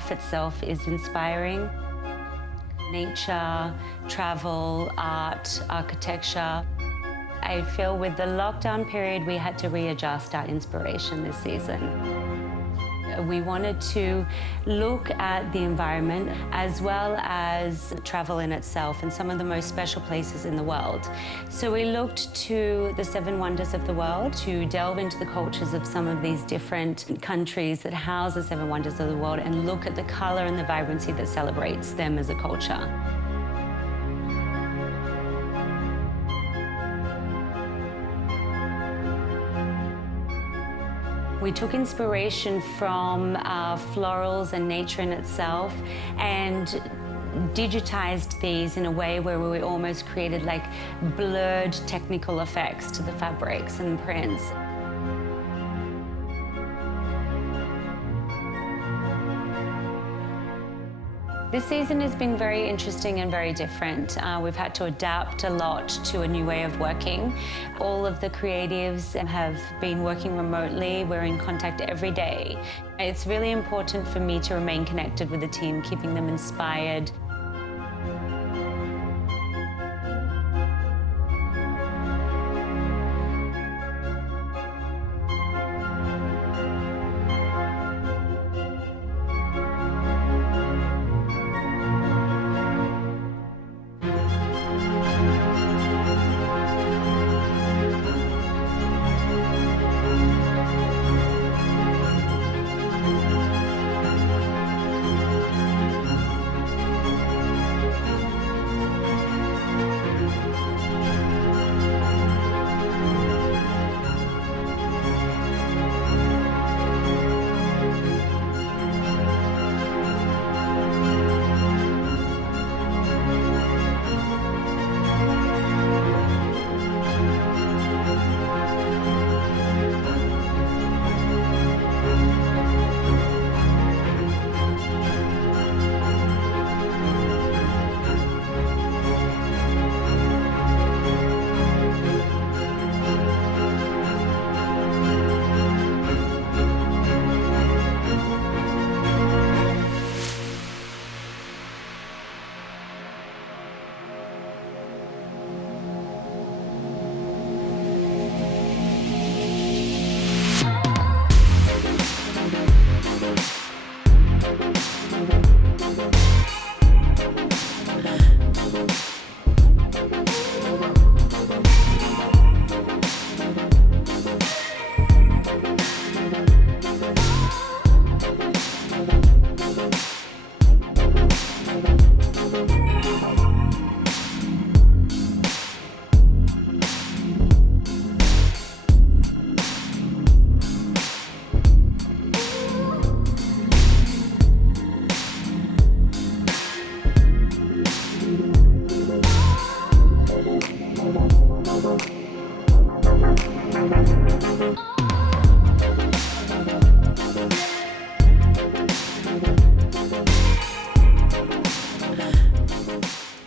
life itself is inspiring. Nature, travel, art, architecture. I feel with the lockdown period, we had to readjust our inspiration this season. We wanted to look at the environment as well as travel in itself and some of the most special places in the world. So we looked to the 7 wonders of the world to delve into the cultures of some of these different countries that house the 7 wonders of the world and look at the color and the vibrancy that celebrates them as a culture. We took inspiration from florals and nature in itself and digitized these in a way where we almost created like blurred technical effects to the fabrics and prints. This season has been very interesting and very different. We've had to adapt a lot to a new way of working. All of the creatives have been working remotely. We're in contact every day. It's really important for me to remain connected with the team, keeping them inspired.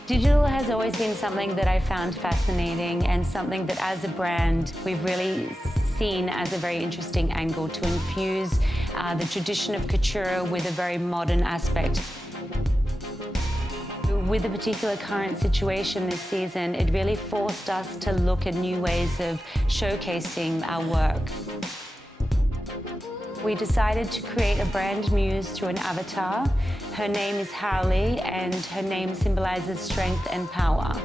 Digital has always been something that I found fascinating and something that as a brand we've really seen as a very interesting angle to infuse the tradition of couture with a very modern aspect. With the particular current situation this season, it really forced us to look at new ways of showcasing our work. We decided to create a brand muse through an avatar. Her name is Harley, and her name symbolizes strength and power.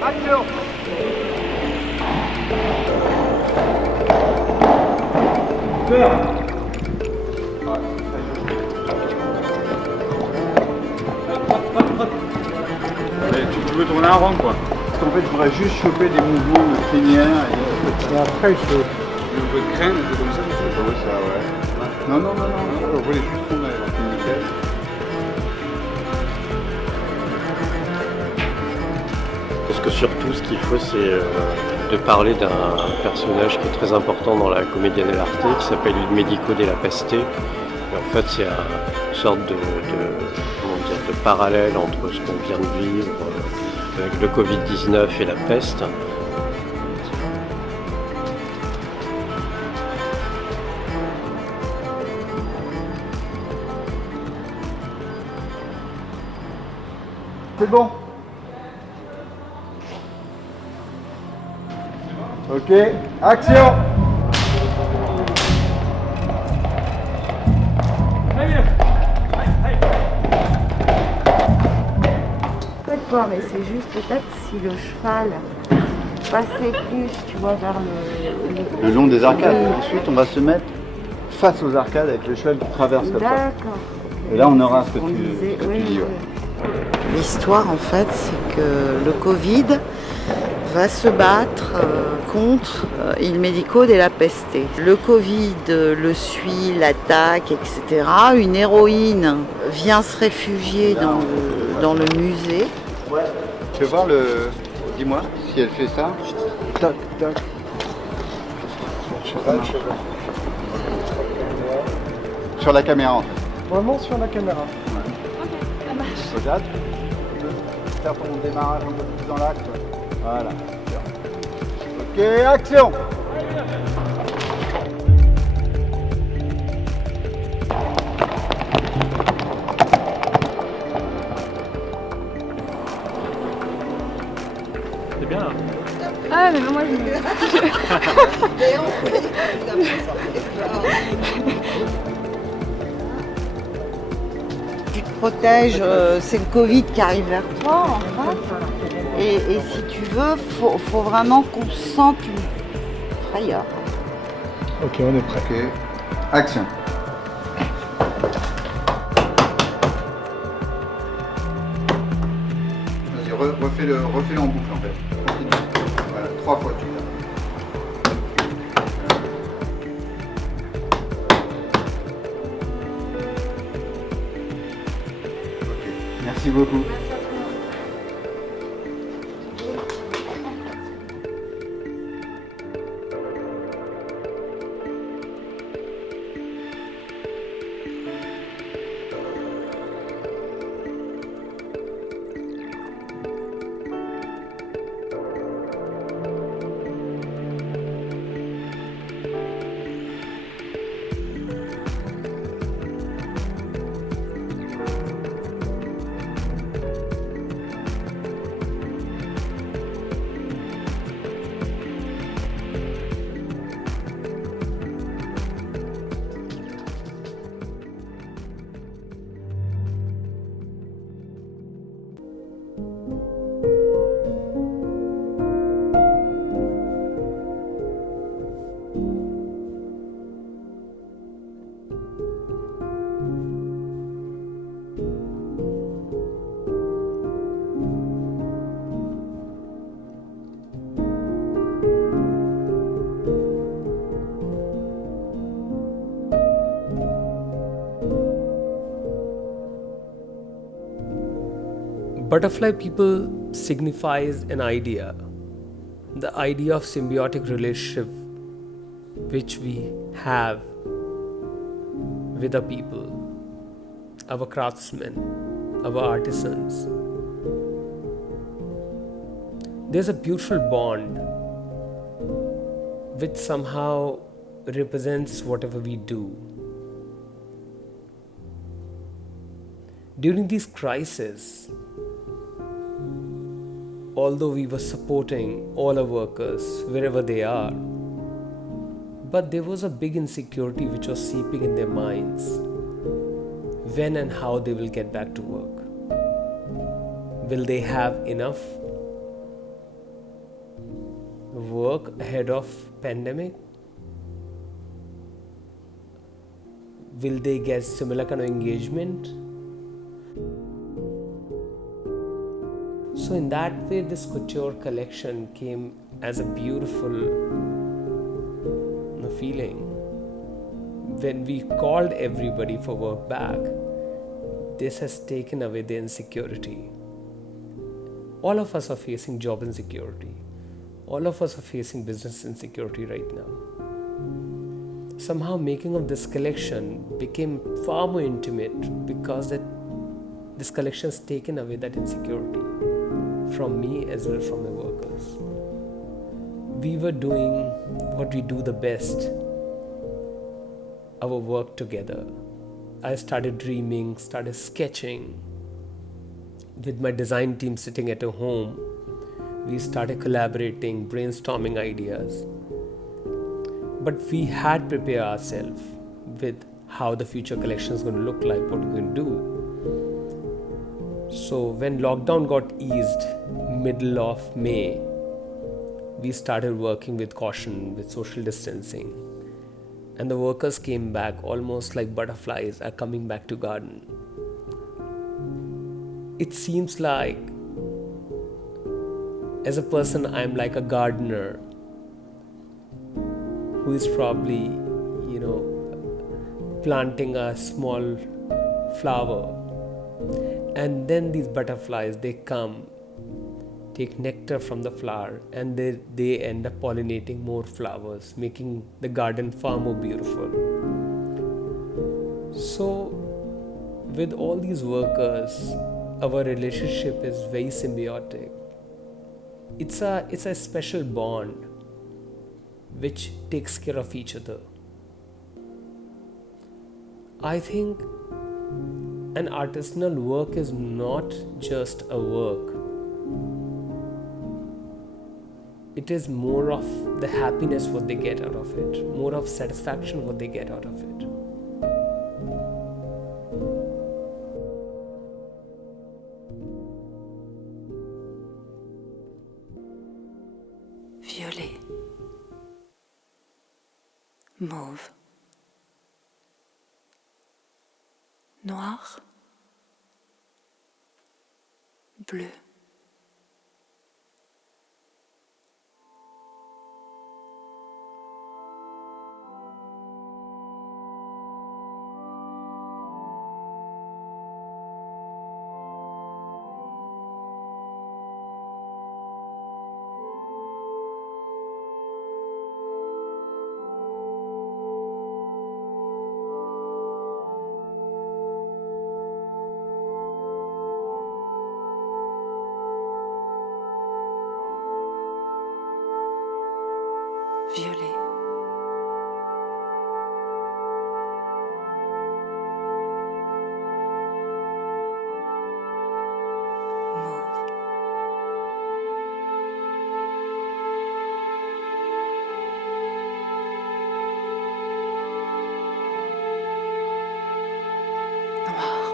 Action! Super! Tu veux tourner un rond quoi. Parce qu'en fait, il faudrait juste choper des mouvements de crinière et après je... Le peu de crème, c'est comme ça, c'est pas ça, ouais. Non, on voulait juste tourner, c'est nickel. Parce que surtout, ce qu'il faut, c'est de parler d'un personnage qui est très important dans la commedia dell'arte, qui s'appelle Il Medico della Peste. Et en fait, c'est une sorte de parallèle entre ce qu'on vient de vivre avec le Covid-19 et la peste. C'est bon. Ok, action. Toi, mais c'est juste peut-être si le cheval passait plus, tu vois, vers le long des arcades. Ensuite, on va se mettre face aux arcades avec le cheval qui traverse comme ça. D'accord. Et là, on aura ce que tu dis. Ouais. L'histoire, en fait, c'est que le Covid va se battre contre Il Medico della Peste. Le Covid le suit, l'attaque, etc. Une héroïne vient se réfugier dans le musée. Ouais. Tu veux voir le... Dis-moi si elle fait ça. Tac, tac. Sur la caméra en fait. Vraiment sur la caméra. Ouais. Ok, ça marche. Regarde. Faire ton démarrage un peu plus dans l'axe. Voilà. Ok, action. C'est bien là. Ah, mais moi, je me... Tu te protèges, c'est le Covid qui arrive vers toi, en fait. Et si tu veux, faut vraiment qu'on sente une frayeur. Ok, on est prêt. Ok, action. Vas-y, refais-le en boucle en fait. Continue. Voilà, 3 fois tu l'as. Ok, merci beaucoup. Butterfly people signifies an idea, the idea of symbiotic relationship which we have with our people, our craftsmen, our artisans. There's a beautiful bond which somehow represents whatever we do. During these crises, although we were supporting all our workers wherever they are, but there was a big insecurity which was seeping in their minds. When and how they will get back to work? Will they have enough work ahead of pandemic? Will they get similar kind of engagement? So in that way, this couture collection came as a beautiful feeling. When we called everybody for work back, this has taken away the insecurity. All of us are facing job insecurity. All of us are facing business insecurity right now. Somehow making of this collection became far more intimate because this collection has taken away that insecurity from me as well as from the workers. We were doing what we do the best, our work together. I started dreaming, started sketching. With my design team sitting at a home, we started collaborating, brainstorming ideas. But we had prepared ourselves with how the future collection is going to look like, what we're going to do. So when lockdown got eased, middle of May, we started working with caution, with social distancing. And the workers came back almost like butterflies are coming back to garden. It seems like, as a person, I'm like a gardener who is probably, planting a small flower. And then these butterflies, they come, take nectar from the flower, and they end up pollinating more flowers, making the garden far more beautiful. So with all these workers, our relationship is very symbiotic. It's a special bond which takes care of each other. I think an artisanal work is not just a work. it is more of the happiness what they get out of it, more of satisfaction what they get out of it. Violet, mauve, noir, bleu. Violet, mauve, noir,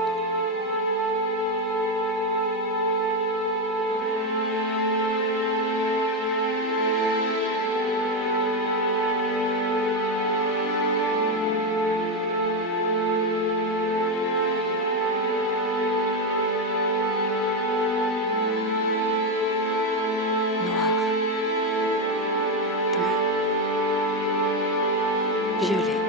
noir, bleu, violet.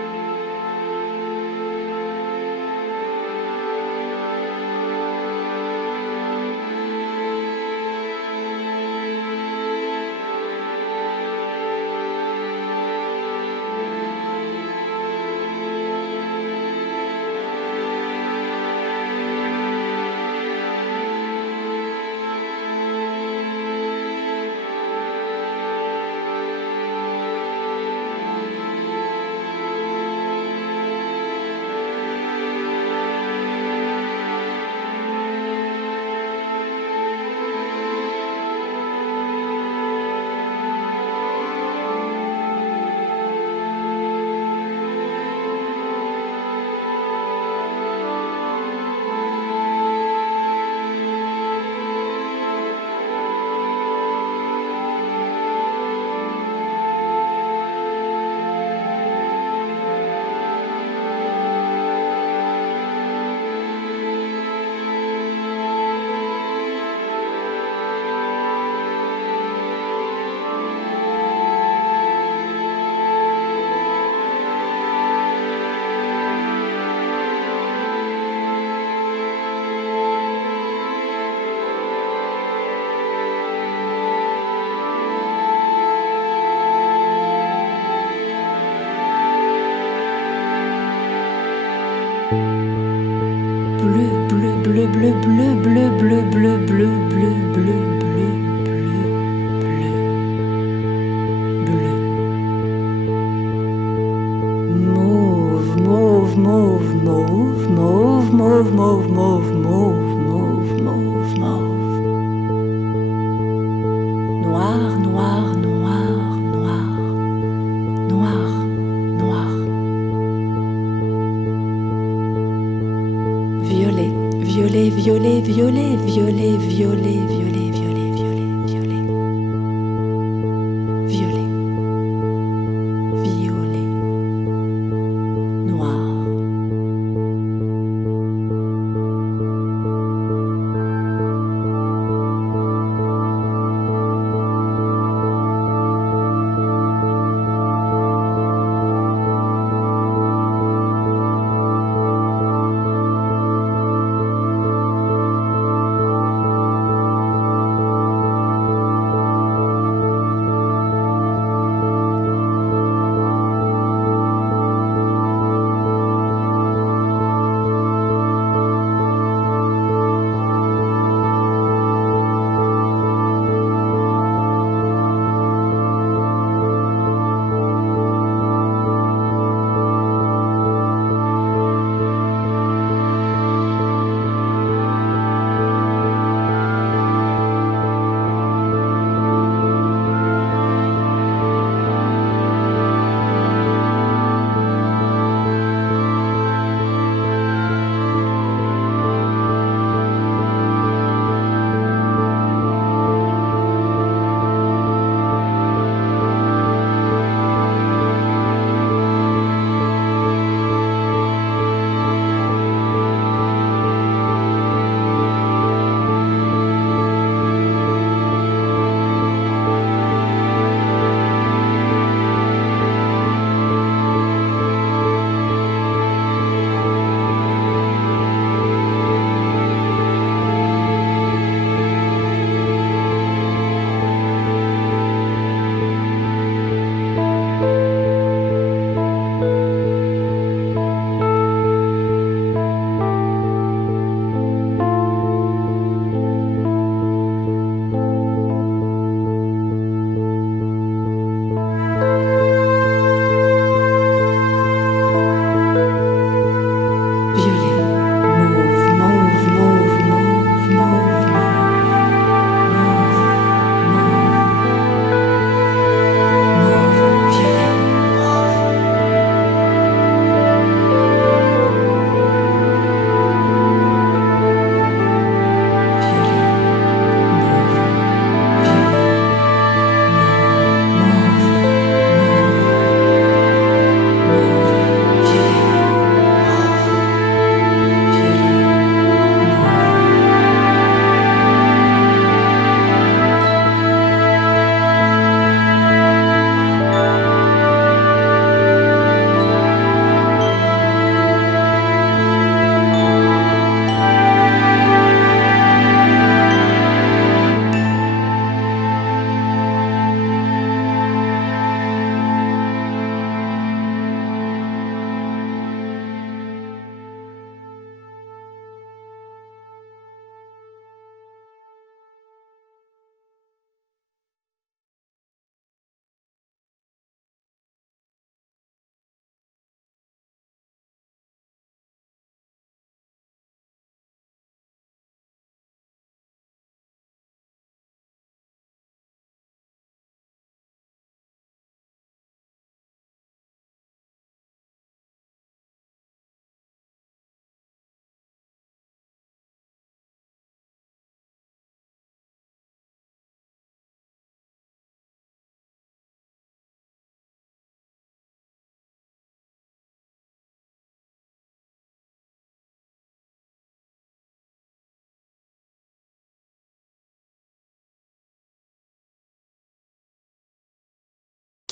Bleu, bleu, bleu, bleu, bleu, bleu, bleu, bleu, bleu, bleu, bleu, bleu, bleu. Mauve, mauve, mauve, mauve, mauve, mauve, mauve, mauve, mauve, mauve, mauve, mauve. Noir, noir, noir, noir, noir, noir. Violet, violet, violet, violet, violet, violet, violet, violet, violet, violet. Violet, violet, noir.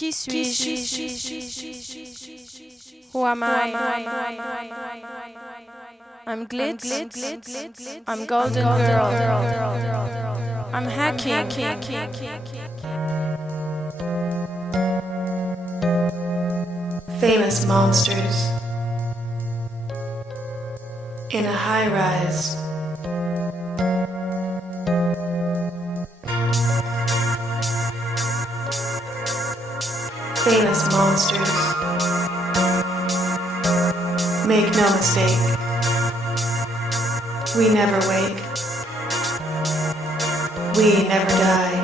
Qui suis-je? Who am I? I'm glitz. I'm golden girl. I'm hacking. Famous monsters in a high rise. Famous monsters. Make no mistake, we never wake, we never die.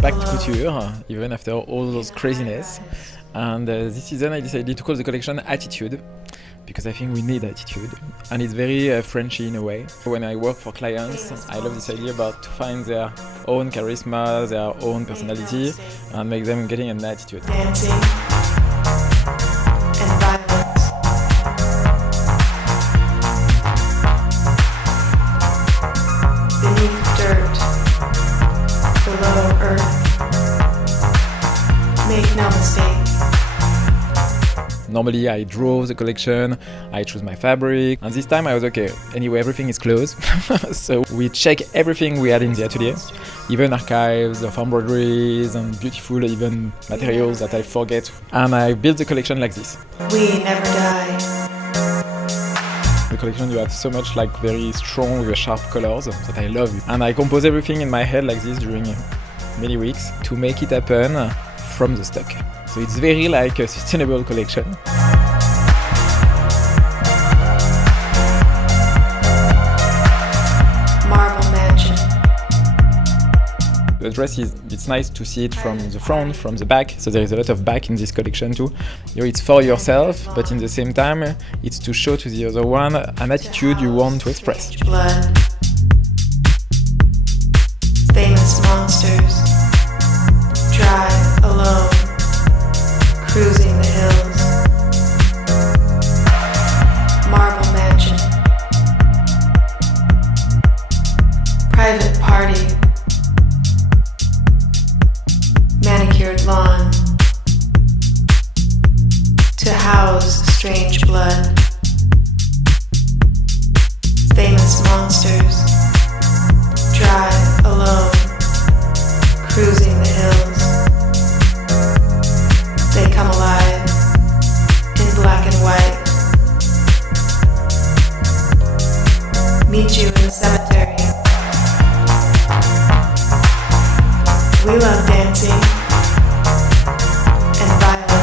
Back to couture, even after all those craziness. And this season I decided to call the collection Attitude, because I think we need attitude. And it's very Frenchy in a way. When I work for clients, I love this idea about to find their own charisma, their own personality, and make them getting an attitude. Dancing and violence. Beneath dirt, below earth. Make no mistake. Normally I draw the collection, I choose my fabric, and this time I was okay, anyway everything is closed, so we check everything we had in the atelier, even archives of embroideries and beautiful even materials that I forget, and I built the collection like this. We never die. The collection you have so much like very strong, very sharp colors that I love, and I compose everything in my head like this during many weeks to make it happen from the stock. So it's very like a sustainable collection. Marble Mansion. The dress it's nice to see it from the front, from the back, so there is a lot of back in this collection too. You know, it's for yourself, but in the same time, it's to show to the other one an attitude you want to express. Blood. Famous monsters. Drive alone. Cruising the hills. Marble Mansion. Private party. Manicured lawn. To house strange blood. Famous monsters. Drive alone. Cruising the hills. They come alive in black and white. Meet you in the cemetery. We love dancing and violence.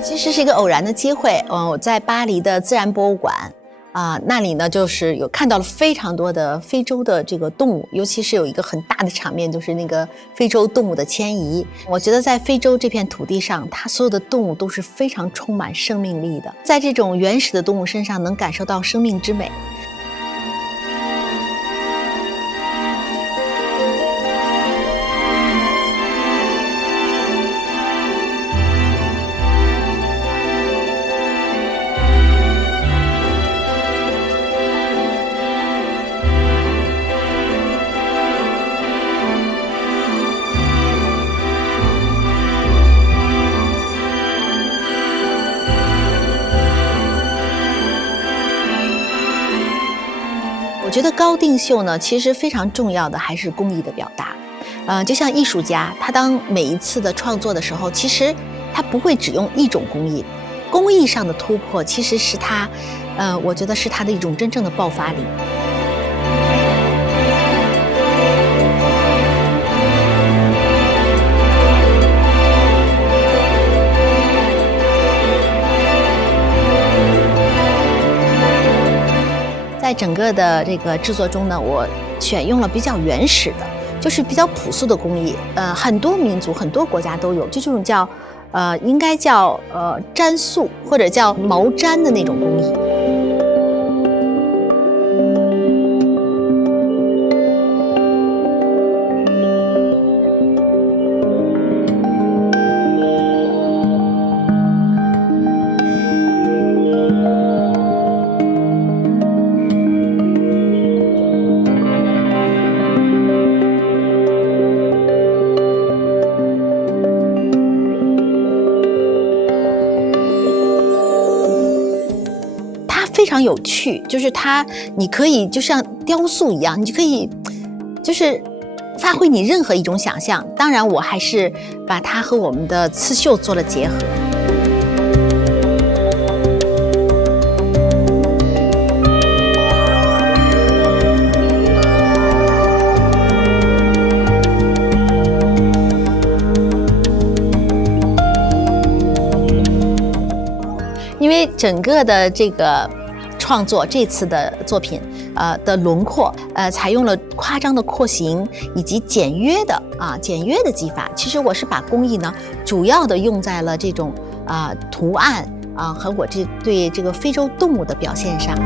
其实是一个偶然的机会，我在巴黎的自然博物馆那里呢就是有看到了非常多的非洲的这个动物，尤其是有一个很大的场面，就是那个非洲动物的迁移。我觉得在非洲这片土地上，它所有的动物都是非常充满生命力的，在这种原始的动物身上能感受到生命之美。觉得高定绣呢，其实非常重要的还是工艺的表达。就像艺术家，他当每一次的创作的时候，其实他不会只用一种工艺，工艺上的突破其实是他，我觉得是他的一种真正的爆发力。在整个的这个制作中呢，我选用了比较原始的，就是比较朴素的工艺。很多民族、很多国家都有，就这种叫，应该叫毡素或者叫毛毡的那种工艺。非常有趣，就是它，你可以就像雕塑一样，你就可以就是发挥你任何一种想象。当然，我还是把它和我们的刺绣做了结合。因为整个的这个创作，这次的作品，的轮廓，采用了夸张的廓形以及简约的技法。其实我是把工艺呢，主要的用在了这种图案和我对这个非洲动物的表现上。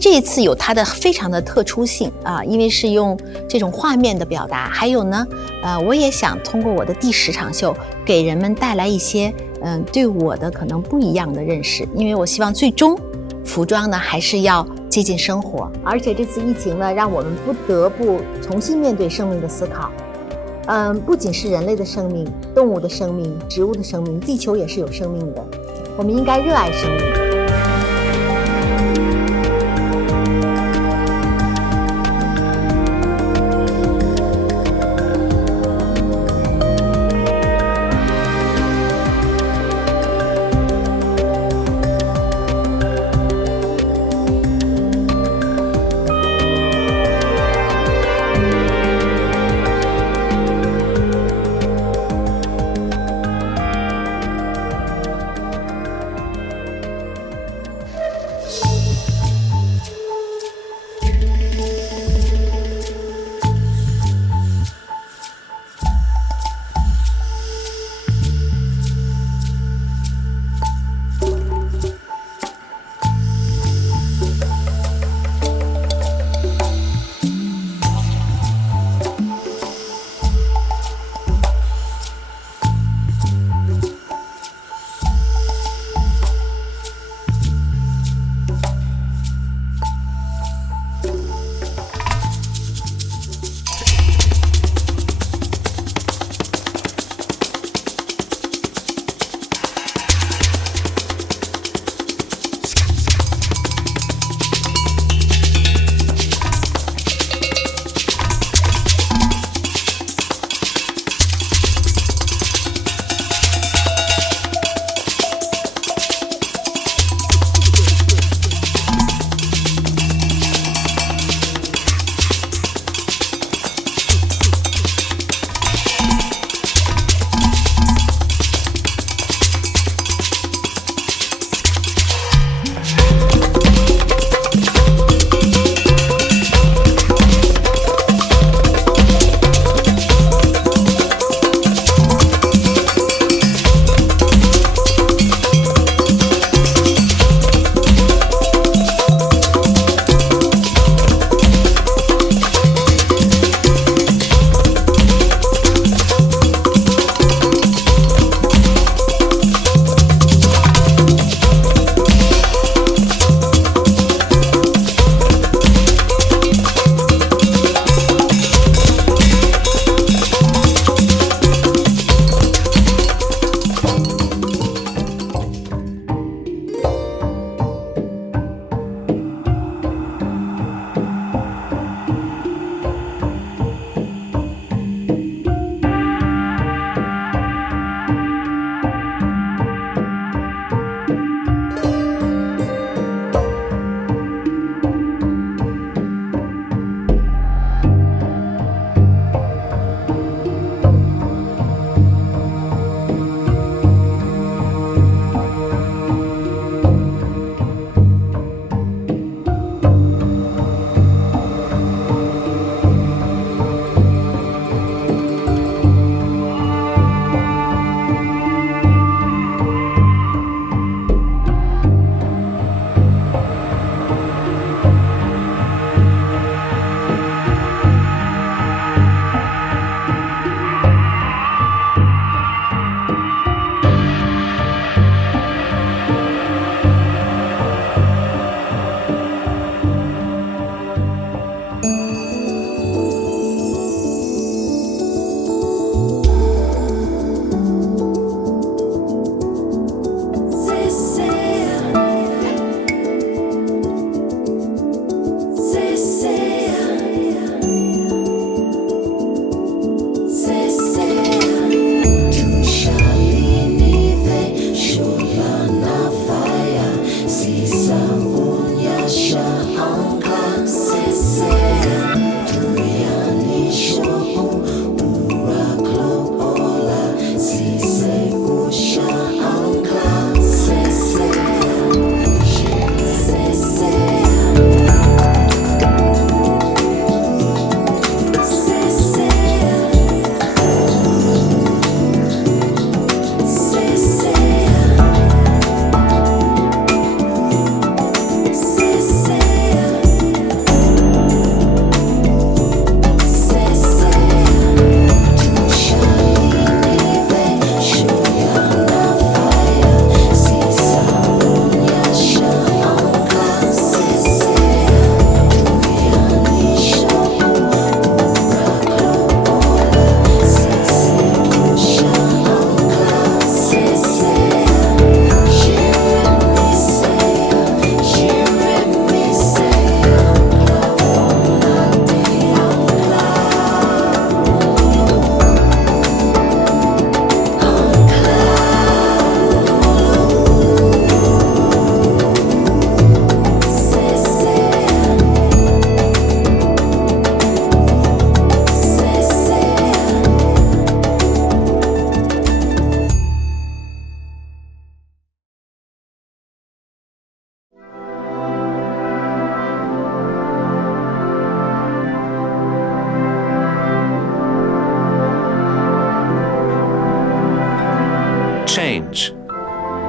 这一次有它的非常的特殊性因为是用这种画面的表达，还有呢，我也想通过我的第10场秀给人们带来一些对我的可能不一样的认识，因为我希望最终服装呢还是要接近生活，而且这次疫情呢，让我们不得不重新面对生命的思考。不仅是人类的生命、动物的生命、植物的生命，地球也是有生命的，我们应该热爱生命。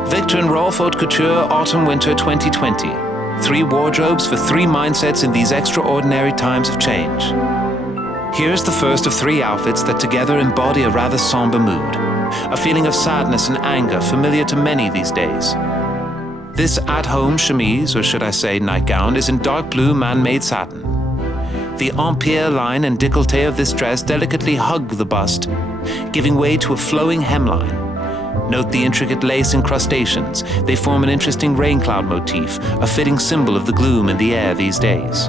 Victor and Rolf Haute Couture Autumn-Winter 2020. 3 wardrobes for 3 mindsets in these extraordinary times of change. Here's the first of 3 outfits that together embody a rather somber mood. A feeling of sadness and anger familiar to many these days. This at-home chemise, or should I say nightgown, is in dark blue man-made satin. The Empire line and décolleté of this dress delicately hug the bust, giving way to a flowing hemline. Note the intricate lace incrustations. They form an interesting rain cloud motif, a fitting symbol of the gloom in the air these days.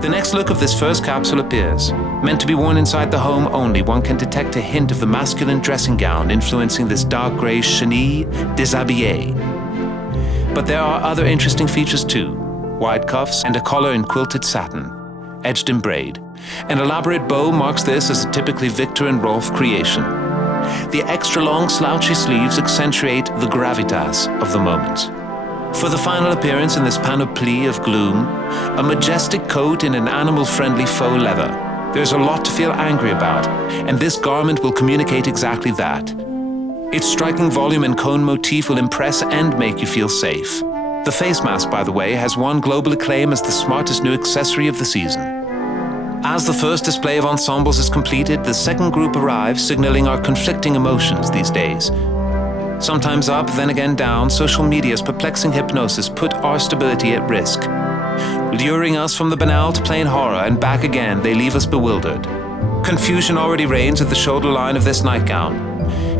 The next look of this first capsule appears. Meant to be worn inside the home only, one can detect a hint of the masculine dressing gown influencing this dark grey chenille déshabillé. But there are other interesting features too. Wide cuffs and a collar in quilted satin, edged in braid. An elaborate bow marks this as a typically Victor and Rolf creation. The extra-long slouchy sleeves accentuate the gravitas of the moment. For the final appearance in this panoply of gloom, a majestic coat in an animal-friendly faux leather. There's a lot to feel angry about, and this garment will communicate exactly that. Its striking volume and cone motif will impress and make you feel safe. The face mask, by the way, has won global acclaim as the smartest new accessory of the season. As the first display of ensembles is completed, the second group arrives, signaling our conflicting emotions these days. Sometimes up, then again down, social media's perplexing hypnosis put our stability at risk. Luring us from the banal to plain horror and back again, they leave us bewildered. Confusion already reigns at the shoulder line of this nightgown.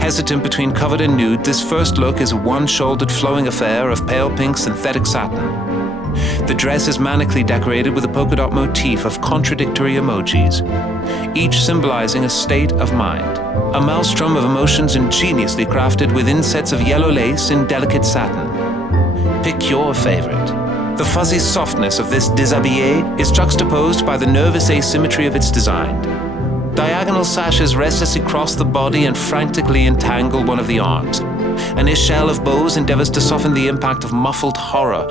Hesitant between covered and nude, this first look is a one-shouldered flowing affair of pale pink synthetic satin. The dress is manically decorated with a polka dot motif of contradictory emojis, each symbolizing a state of mind. A maelstrom of emotions ingeniously crafted within sets of yellow lace in delicate satin. Pick your favorite. The fuzzy softness of this déshabillé is juxtaposed by the nervous asymmetry of its design. Diagonal sashes restlessly cross the body and frantically entangle one of the arms. An échelle of bows endeavors to soften the impact of muffled horror,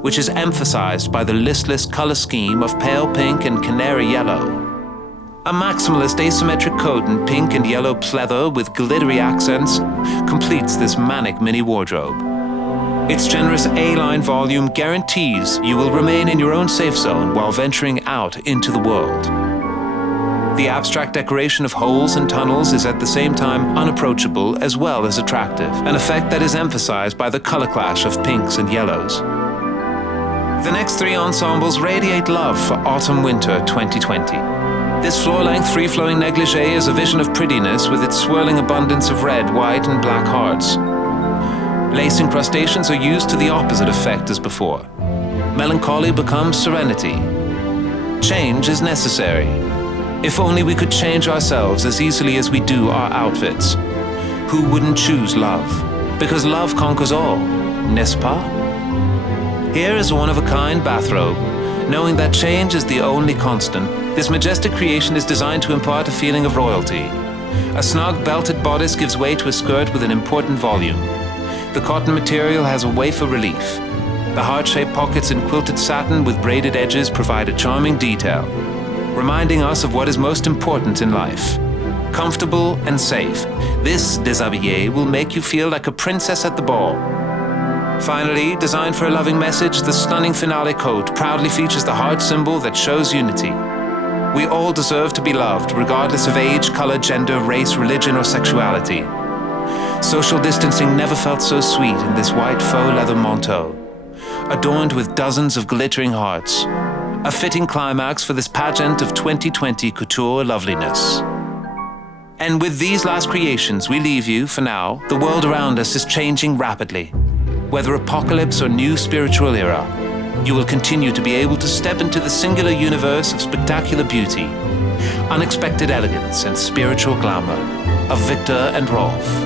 which is emphasized by the listless color scheme of pale pink and canary yellow. A maximalist asymmetric coat in pink and yellow pleather with glittery accents completes this manic mini wardrobe. Its generous A-line volume guarantees you will remain in your own safe zone while venturing out into the world. The abstract decoration of holes and tunnels is at the same time unapproachable as well as attractive, an effect that is emphasized by the color clash of pinks and yellows. The next 3 ensembles radiate love for Autumn-Winter 2020. This floor-length, free-flowing negligee is a vision of prettiness with its swirling abundance of red, white, and black hearts. Lace incrustations are used to the opposite effect as before. Melancholy becomes serenity. Change is necessary. If only we could change ourselves as easily as we do our outfits. Who wouldn't choose love? Because love conquers all, n'est-ce pas? Here is a one-of-a-kind bathrobe. Knowing that change is the only constant, this majestic creation is designed to impart a feeling of royalty. A snug belted bodice gives way to a skirt with an important volume. The cotton material has a wafer relief. The heart-shaped pockets in quilted satin with braided edges provide a charming detail, reminding us of what is most important in life. Comfortable and safe, this déshabillé will make you feel like a princess at the ball. Finally, designed for a loving message, the stunning finale coat proudly features the heart symbol that shows unity. We all deserve to be loved, regardless of age, color, gender, race, religion, or sexuality. Social distancing never felt so sweet in this white faux leather manteau, adorned with dozens of glittering hearts. A fitting climax for this pageant of 2020 couture loveliness. And with these last creations, we leave you, for now. The world around us is changing rapidly. Whether apocalypse or new spiritual era, you will continue to be able to step into the singular universe of spectacular beauty, unexpected elegance, and spiritual glamour of Victor and Rolf.